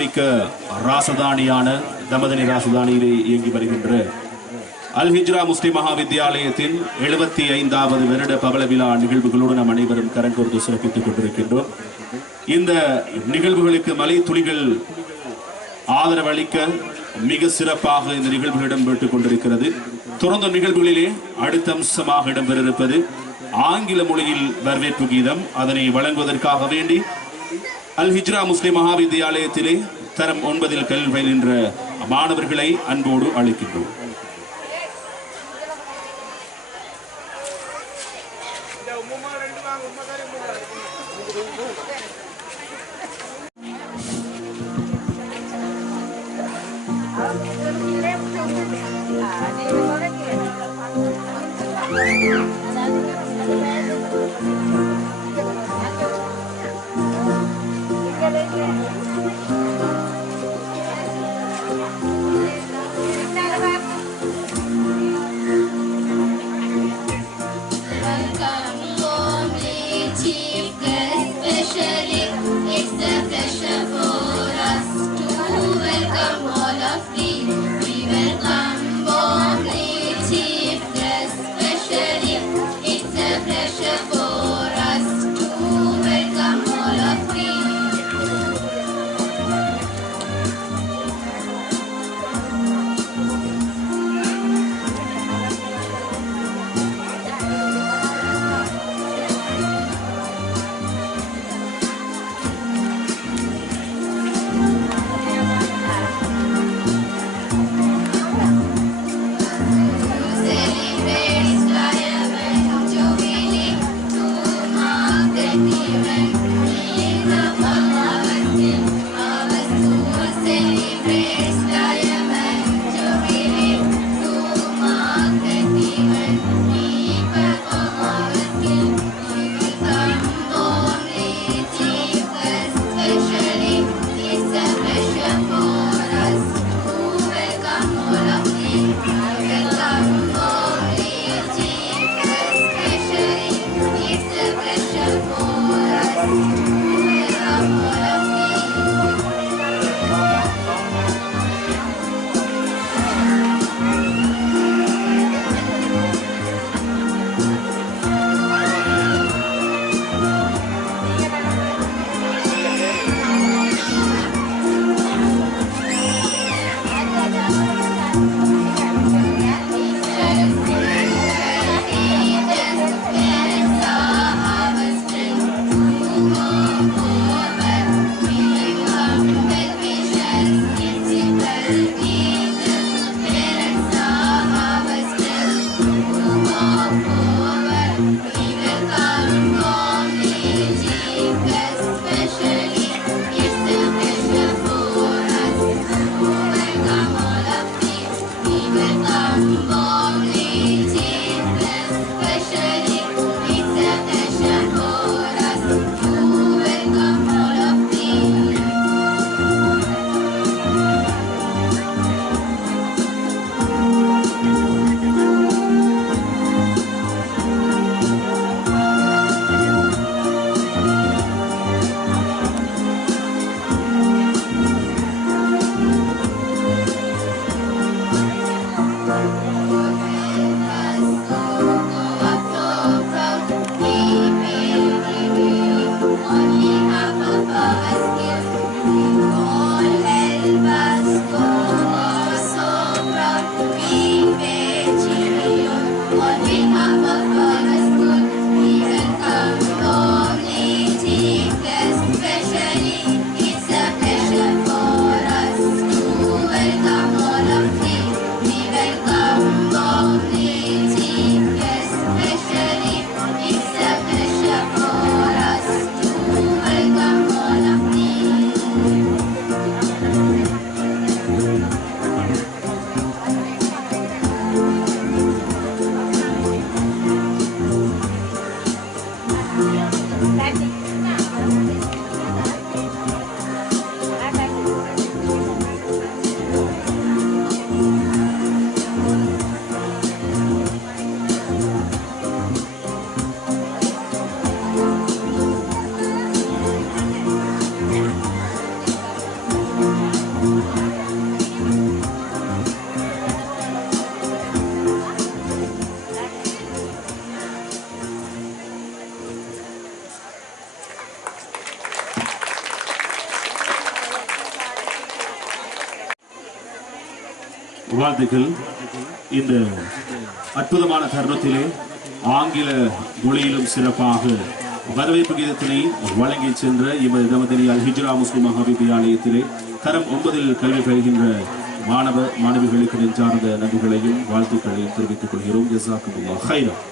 மிக்க ராசதானியான தமதனி ராசதானியிலே இயங்கி வருகின்ற அல் ஹிஜ்ரா முஸ்லிம் மகாவித்யாலயத்தின் 75வது வருட பவள விழா நிகழ்வுகளோடு நாம் அனைவரும் கரம் கோர்த்து சிறப்பித்துக் கொண்டிருக்கின்றோம். இந்த நிகழ்வுகளுக்கு மலை துளிகள் ஆதரவளிக்க மிக சிறப்பாக இந்த நிகழ்வுகள் இடம்பெற்றுக் கொண்டிருக்கிறது. தொடர்ந்த நிகழ்வுகளிலே அடுத்த அம்சமாக இடம்பெற்றிருப்பது ஆங்கில மொழியில் வரவேற்பு கீதம். அதனை வழங்குவதற்காக வேண்டி அல் ஹிஜ்ரா முஸ்லிம் மகாவித்யாலயத்திலே தரம் 9 கல்வி பயில்கின்ற மாணவர்களை அன்போடு அழைக்கின்றோம். வாழ்த்துக்கள். இந்த அற்புதமான தருணத்திலே ஆங்கில மொழியிலும் சிறப்பாக வரவேற்பு கீதத்தினை வழங்கி சென்ற இவர் தமதனி அல் ஹிஜ்ரா முஸ்லிம் மகாவித்யாலயத்திலே தரம் 9 கல்வி பயில்கின்ற மாணவ மாணவிகளுக்கு நெஞ்சார்ந்த நன்றிகளையும் வாழ்த்துக்களையும் தெரிவித்துக் கொள்கிறோம். ஜஸாக்குமுல்லாஹ் ஹைரன்.